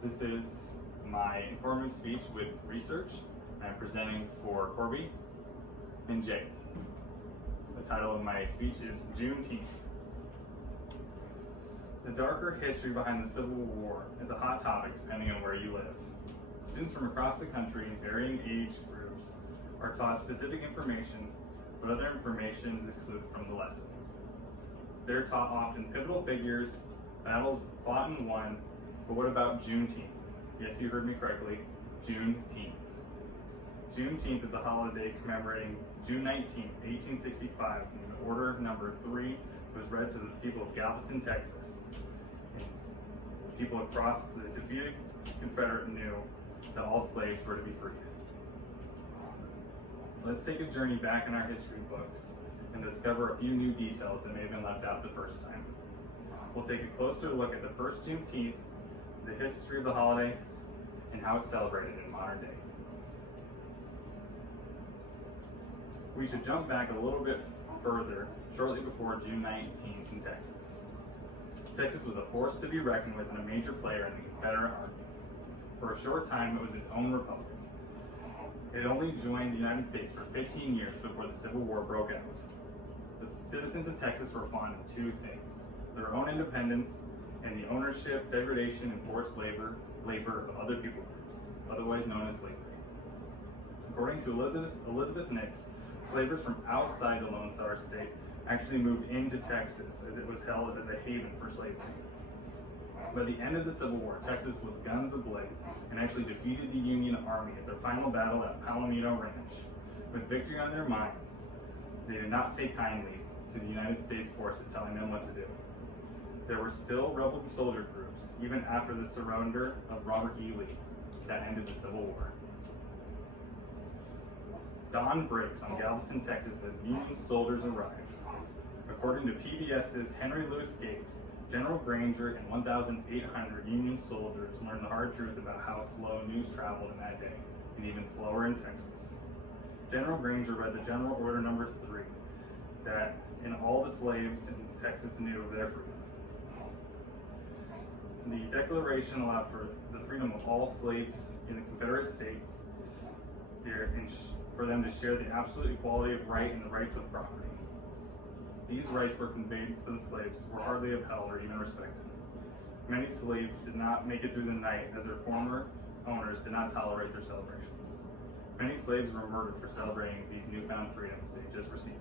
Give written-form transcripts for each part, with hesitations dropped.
This is my informative speech with research. I'm presenting for Corby and Jay. The title of my speech is Juneteenth. The darker history behind the Civil War is a hot topic depending on where you live. Students from across the country in varying age groups are taught specific information, but other information is excluded from the lesson. They're taught often pivotal figures, battles fought and won, but what about Juneteenth? Yes, you heard me correctly, Juneteenth. Juneteenth is a holiday commemorating June 19, 1865, when Order Number 3 was read to the people of Galveston, Texas. People across the defeated Confederate knew that all slaves were to be freed. Let's take a journey back in our history books and discover a few new details that may have been left out the first time. We'll take a closer look at the first Juneteenth, the history of the holiday, and how it's celebrated in modern day. We should jump back a little bit further, shortly before June 19th in Texas. Texas was a force to be reckoned with and a major player in the Confederate Army. For a short time, it was its own republic. It only joined the United States for 15 years before the Civil War broke out. The citizens of Texas were fond of two things: their own independence and the ownership, degradation, and forced labor of other people groups, otherwise known as slavery. According to Elizabeth Nix, slavers from outside the Lone Star State actually moved into Texas, as it was held as a haven for slavery. By the end of the Civil War, Texas was guns ablaze and actually defeated the Union Army at their final battle at Palomino Ranch. With victory on their minds, they did not take kindly to the United States forces telling them what to do. There were still rebel soldier groups, even after the surrender of Robert E. Lee, that ended the Civil War. Dawn breaks on Galveston, Texas as Union soldiers arrive. According to PBS's Henry Louis Gates, General Granger and 1,800 Union soldiers learned the hard truth about how slow news traveled in that day, and even slower in Texas. General Granger read the General Order Number 3, that in all the slaves in Texas knew of their freedom. The Declaration allowed for the freedom of all slaves in the Confederate States, for them to share the absolute equality of right and the rights of property. These rights were conveyed to the slaves, were hardly upheld or even respected. Many slaves did not make it through the night, as their former owners did not tolerate their celebrations. Many slaves were murdered for celebrating these newfound freedoms they just received.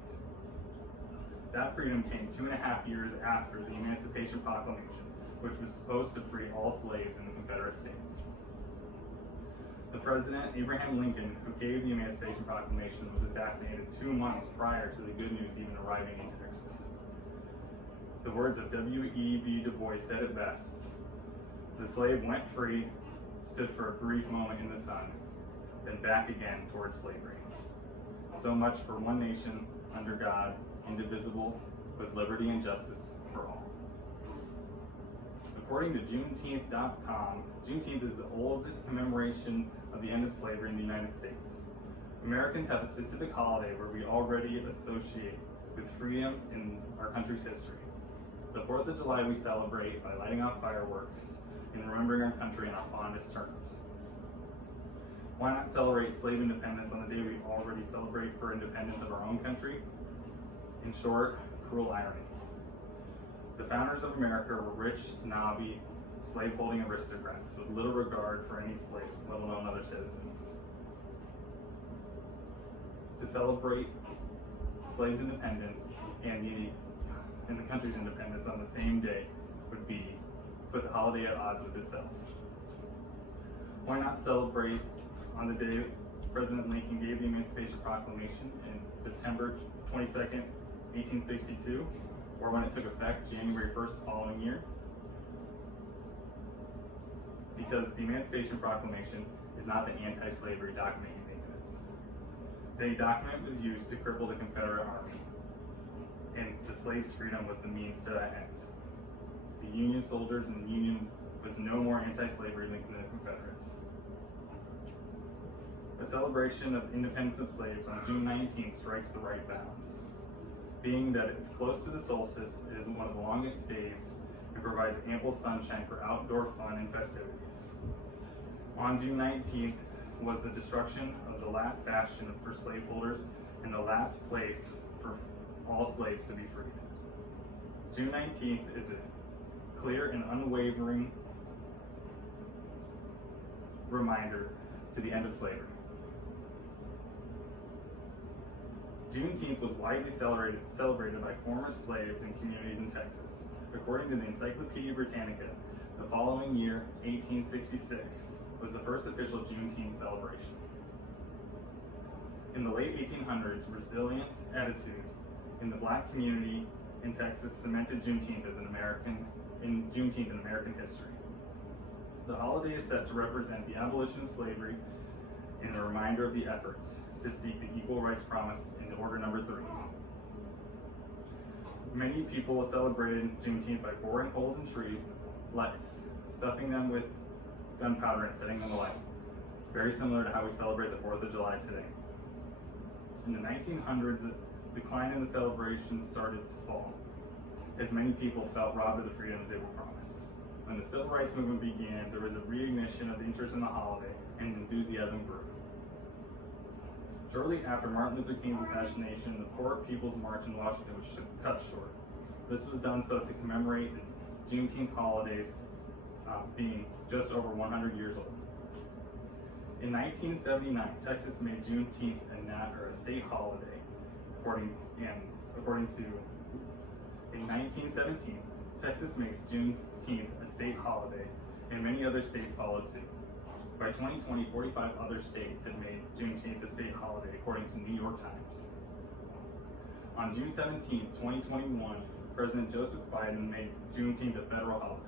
That freedom came 2.5 years after the Emancipation Proclamation, which was supposed to free all slaves in the Confederate States. The President, Abraham Lincoln, who gave the Emancipation Proclamation, was assassinated 2 months prior to the good news even arriving in Texas. The words of W.E.B. Du Bois said it best: "The slave went free, stood for a brief moment in the sun, then back again towards slavery." So much for one nation, under God, indivisible, with liberty and justice for all. According to Juneteenth.com, Juneteenth is the oldest commemoration of the end of slavery in the United States. Americans have a specific holiday where we already associate with freedom in our country's history. The 4th of July we celebrate by lighting off fireworks and remembering our country in our fondest terms. Why not celebrate slave independence on the day we already celebrate for independence of our own country? In short, cruel irony. The founders of America were rich, snobby, slave-holding aristocrats with little regard for any slaves, let alone other citizens. To celebrate slaves' independence and the country's independence on the same day would be put the holiday at odds with itself. Why not celebrate on the day President Lincoln gave the Emancipation Proclamation in September 22nd, 1862, or when it took effect January 1st the following year? Because the Emancipation Proclamation is not the anti-slavery document you think it is. The document was used to cripple the Confederate Army, and the slaves' freedom was the means to that end. The Union soldiers and the Union was no more anti-slavery than the Confederates. A celebration of independence of slaves on June 19th strikes the right balance. Being that it's close to the solstice, it is one of the longest days and provides ample sunshine for outdoor fun and festivities. On June 19th was the destruction of the last bastion for slaveholders and the last place for all slaves to be freed. June 19th is a clear and unwavering reminder to the end of slavery. Juneteenth was widely celebrated by former slaves and communities in Texas. According to the Encyclopedia Britannica, the following year, 1866, was the first official Juneteenth celebration. In the late 1800s, resilient attitudes in the black community in Texas cemented Juneteenth in American history. The holiday is set to represent the abolition of slavery and a reminder of the efforts to seek the equal rights promised in Order Number 3. Many people celebrated Juneteenth by boring holes in trees, lights, stuffing them with gunpowder and setting them alight, very similar to how we celebrate the 4th of July today. In the 1900s, the decline in the celebrations started to fall, as many people felt robbed of the freedoms they were promised. When the Civil Rights Movement began, there was a reignition of interest in the holiday, and enthusiasm grew. Shortly after Martin Luther King's assassination, the Poor People's March in Washington was cut short. This was done so to commemorate the Juneteenth holidays being just over 100 years old. In 1979, Texas made Juneteenth a state holiday. In 1917, Texas makes Juneteenth a state holiday, and many other states followed suit. By 2020, 45 other states had made Juneteenth a state holiday, according to New York Times. On June 17, 2021, President Joseph Biden made Juneteenth a federal holiday.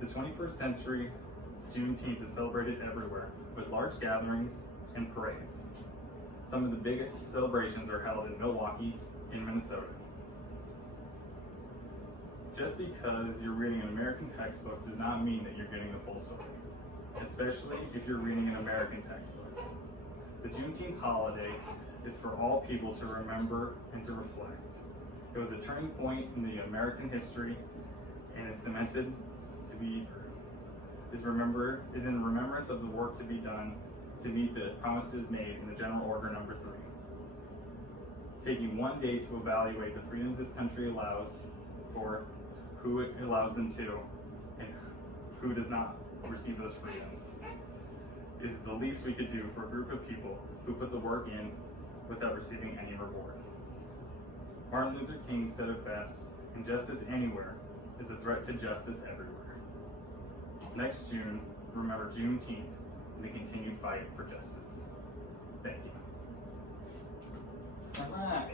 The 21st century Juneteenth is celebrated everywhere, with large gatherings and parades. Some of the biggest celebrations are held in Milwaukee, in Minnesota. Just because you're reading an American textbook does not mean that you're getting the full story, especially if you're reading an American textbook. The Juneteenth holiday is for all people to remember and to reflect. It was a turning point in the American history and is cemented to be is in remembrance of the work to be done to meet the promises made in the General Order Number 3. Taking one day to evaluate the freedoms this country allows for who it allows them to and who does not receive those freedoms is the least we could do for a group of people who put the work in without receiving any reward. Martin Luther King said it best, injustice anywhere is a threat to justice everywhere. Next June, remember Juneteenth and the continued fight for justice. Thank you. All right.